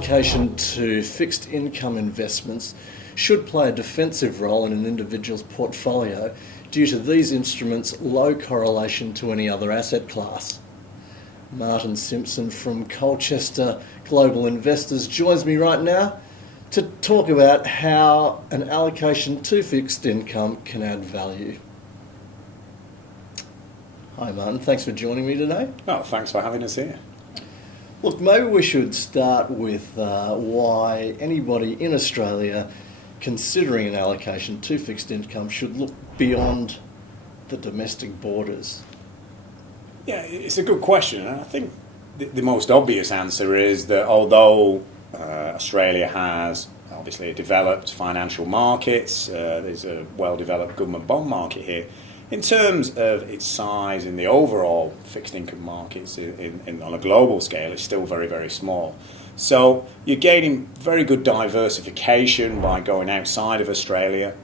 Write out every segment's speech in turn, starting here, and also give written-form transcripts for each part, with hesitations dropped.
allocation to fixed income investments should play a defensive role in an individual's portfolio due to these instruments' low correlation to any other asset class. Martyn Simpson from Colchester Global Investors joins me right now to talk about how an allocation to fixed income can add value. Hi Martyn, thanks for joining me today. Oh, thanks for having us here. Look, maybe we should start with why anybody in Australia considering an allocation to fixed income should look beyond the domestic borders. Yeah, it's a good question. And I think the most obvious answer is that although Australia has obviously developed financial markets, there's a well-developed government bond market here, in terms of its size in the overall fixed income markets on a global scale, it's still very, very small. So you're gaining very good diversification by going outside of Australia.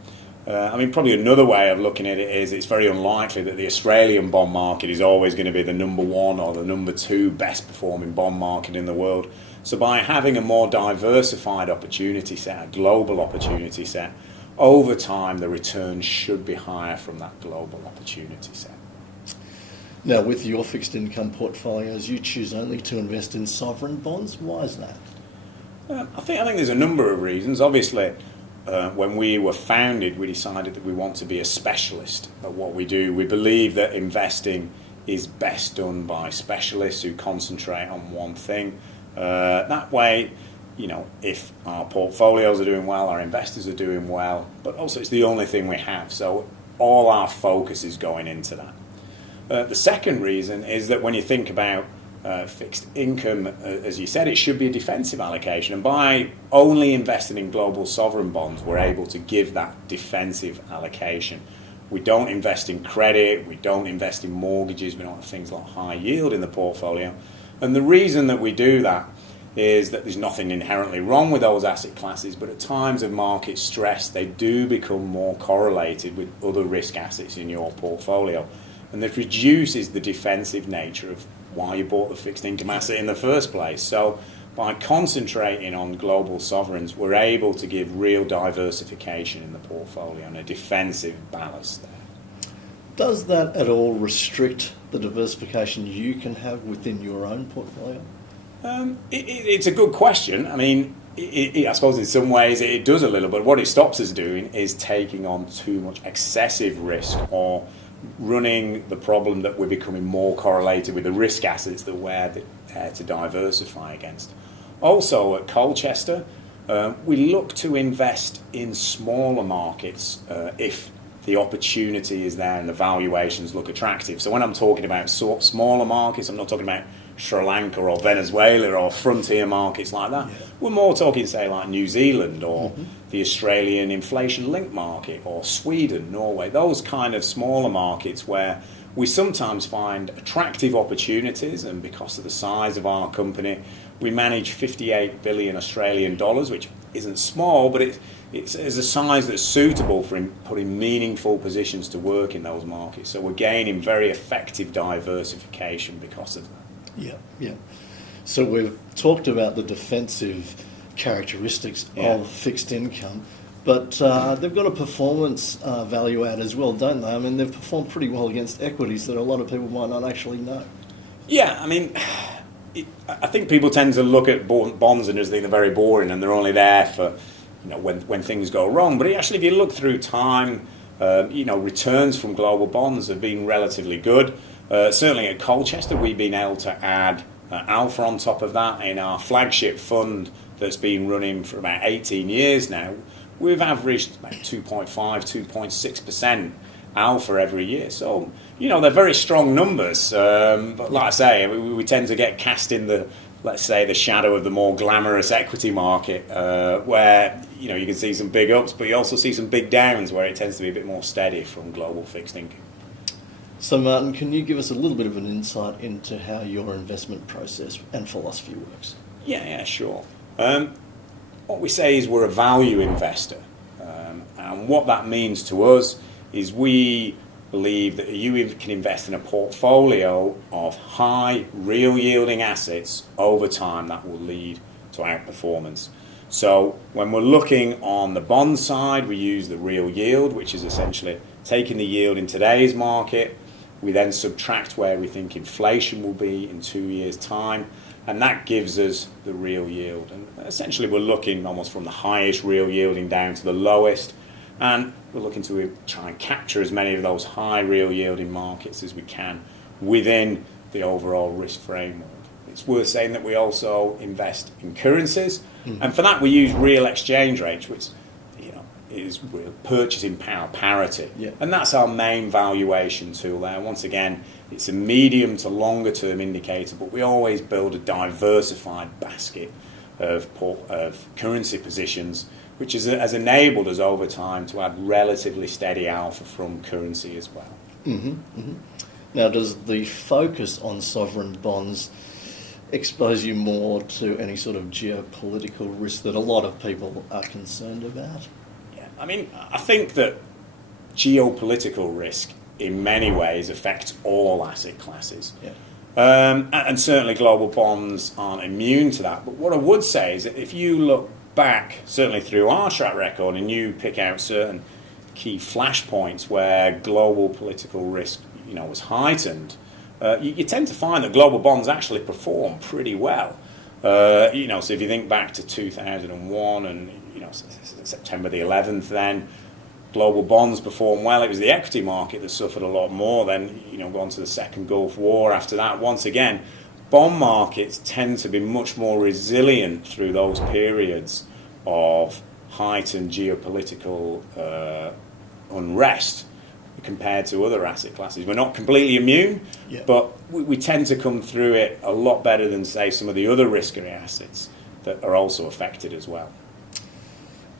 Probably another way of looking at it is it's very unlikely that the Australian bond market is always going to be the number one or the number two best performing bond market in the world. So by having a more diversified opportunity set, a global opportunity set, over time the returns should be higher from that global opportunity set. Now, with your fixed income portfolios, you choose only to invest in sovereign bonds. Why is that? I think there's a number of reasons. Obviously, when we were founded, we decided that we want to be a specialist at what we do. We believe that investing is best done by specialists who concentrate on one thing. That way, if our portfolios are doing well, our investors are doing well, but also it's the only thing we have. So all our focus is going into that. The second reason is that when you think about fixed income, as you said, it should be a defensive allocation. And by only investing in global sovereign bonds, we're able to give that defensive allocation. We don't invest in credit, we don't invest in mortgages, we don't have things like high yield in the portfolio. And the reason that we do that is that there's nothing inherently wrong with those asset classes, but at times of market stress, they do become more correlated with other risk assets in your portfolio. And that reduces the defensive nature of why you bought the fixed income asset in the first place. So by concentrating on global sovereigns, we're able to give real diversification in the portfolio and a defensive ballast there. Does that at all restrict the diversification you can have within your own portfolio? It's a good question. I suppose in some ways it does a little, but what it stops us doing is taking on too much excessive risk or running the problem that we're becoming more correlated with the risk assets that we're there to diversify against. Also at Colchester, we look to invest in smaller markets if the opportunity is there and the valuations look attractive. So when I'm talking about smaller markets, I'm not talking about Sri Lanka or Venezuela or frontier markets like that. Yeah. We're more talking, say, like New Zealand or the Australian inflation-linked market or Sweden, Norway, those kind of smaller markets where we sometimes find attractive opportunities, and because of the size of our company, we manage 58 billion Australian dollars, which isn't small, but it's a size that's suitable for putting meaningful positions to work in those markets. So we're gaining very effective diversification because of that. Yeah. So we've talked about the defensive characteristics of fixed income, but they've got a performance value add as well, don't they? They've performed pretty well against equities that a lot of people might not actually know. Yeah, I think people tend to look at bonds and just think they're very boring and they're only there for when things go wrong. But actually, if you look through time, returns from global bonds have been relatively good. Certainly at Colchester, we've been able to add alpha on top of that in our flagship fund that's been running for about 18 years now. We've averaged about 2.5, 2.6% alpha every year. So, they're very strong numbers. But like I say, we tend to get cast in the shadow of the more glamorous equity market where, you can see some big ups, but you also see some big downs where it tends to be a bit more steady from global fixed income. So Martyn, can you give us a little bit of an insight into how your investment process and philosophy works? Yeah, sure. What we say is we're a value investor. And what that means to us is we believe that you can invest in a portfolio of high real yielding assets over time that will lead to outperformance. So when we're looking on the bond side, we use the real yield, which is essentially taking the yield in today's market. We then subtract where we think inflation will be in 2 years' time, and that gives us the real yield. And essentially we're looking almost from the highest real yielding down to the lowest, and we're looking to try and capture as many of those high real yielding markets as we can within the overall risk framework. It's worth saying that we also invest in currencies, and for that we use real exchange rates, which is real purchasing power parity. Yeah. And that's our main valuation tool there. Once again, it's a medium to longer term indicator, but we always build a diversified basket of currency positions, which has enabled us over time to have relatively steady alpha from currency as well. Mm-hmm, mm-hmm. Now, does the focus on sovereign bonds expose you more to any sort of geopolitical risk that a lot of people are concerned about? Yeah, I mean, I think that geopolitical risk in many ways affects all asset classes. Yeah. And certainly global bonds aren't immune to that. But what I would say is that if you look back, certainly through our track record, and you pick out certain key flashpoints where global political risk was heightened, you tend to find that global bonds actually perform pretty well. So if you think back to 2001 and September the 11th, then global bonds performed well. It was the equity market that suffered a lot more. Then gone to the second Gulf War. After that, once again, bond markets tend to be much more resilient through those periods of heightened geopolitical unrest compared to other asset classes. We're not completely immune, yeah, but we tend to come through it a lot better than, say, some of the other riskier assets that are also affected as well.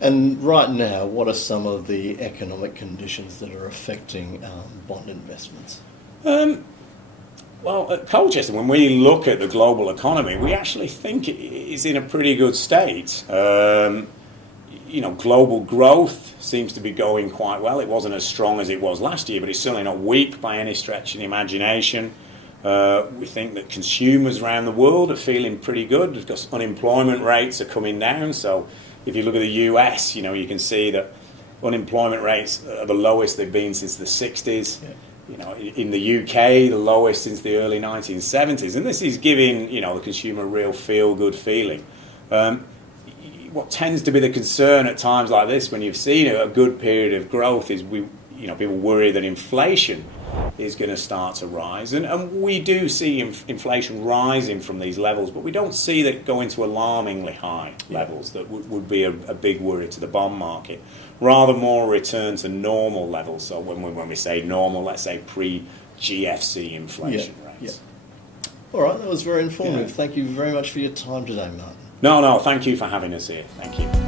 And right now, what are some of the economic conditions that are affecting bond investments? Well, at Colchester, when we look at the global economy, we actually think it is in a pretty good state. Global growth seems to be going quite well. It wasn't as strong as it was last year, but it's certainly not weak by any stretch of the imagination. We think that consumers around the world are feeling pretty good because unemployment rates are coming down. So if you look at the US, you can see that unemployment rates are the lowest they've been since the 60s. Yeah. In the UK, the lowest since the early 1970s. And this is giving, the consumer a real feel-good feeling. What tends to be the concern at times like this, when you've seen a good period of growth, is people worry that inflation is going to start to rise. And we do see inflation rising from these levels, but we don't see that going to alarmingly high levels that would be a big worry to the bond market. Rather more return to normal levels. So when we say normal, let's say pre-GFC inflation rates. Yeah. All right, that was very informative. Yeah. Thank you very much for your time today, Martyn. No, thank you for having us here. Thank you.